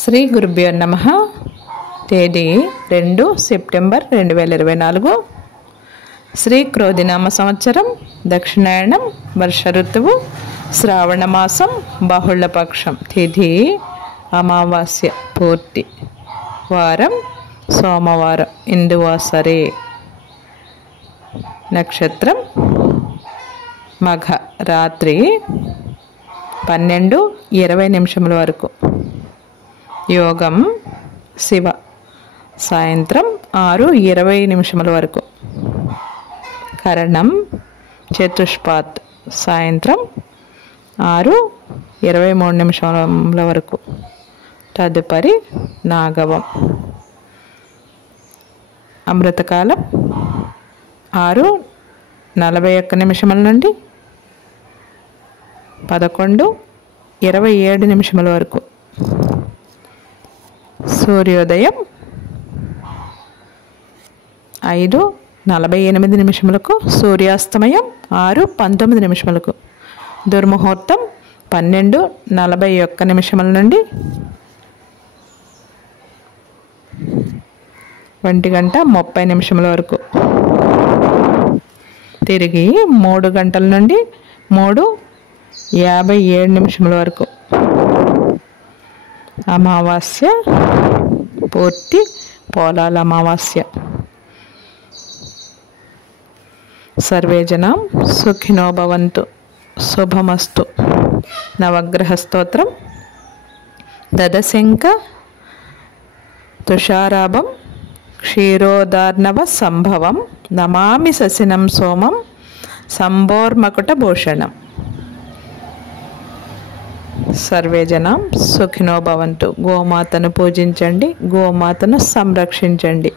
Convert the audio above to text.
శ్రీ గురుభ్యో నమః. తేదీ 2 సెప్టెంబర్ 2024. శ్రీ క్రోధినామ సంవత్సరం, దక్షిణాయనం, వర్ష ఋతువు, శ్రావణ మాసం, బహుళపక్షం. తిథి అమావాస్య, పూర్తి వారం సోమవారం, ఇందువాసరే. నక్షత్రం మఘ, రాత్రి 12:20 వరకు. యోగం శివ, సాయంత్రం 6:20 వరకు. కరణం చతుష్పాత్, సాయంత్రం 6:23 వరకు. తదుపరి నాగవం. అమృతకాలం 6:41 నుండి 11:27 వరకు. సూర్యోదయం 5:48, సూర్యాస్తమయం 6:19. దుర్ముహూర్తం 12:41 నుండి 1:30 వరకు. తిరిగి 3 గంటల నుండి 3:57 వరకు. అమావాస్య, పూర్తి పోలాల అమావాస్య. సర్వే జనం సుఖినో భవంతు, శుభమస్తు. నవగ్రహ స్తోత్రం. దదశంక తుషారాభం క్షీరోదార్ణవ సంభవం నమామి శశినం సోమం సంభోర్మకుట భూషణం. సర్వే జనం సుఖినో భవంతు. గోమాతను పూజించండి, గోమాతను సంరక్షించండి.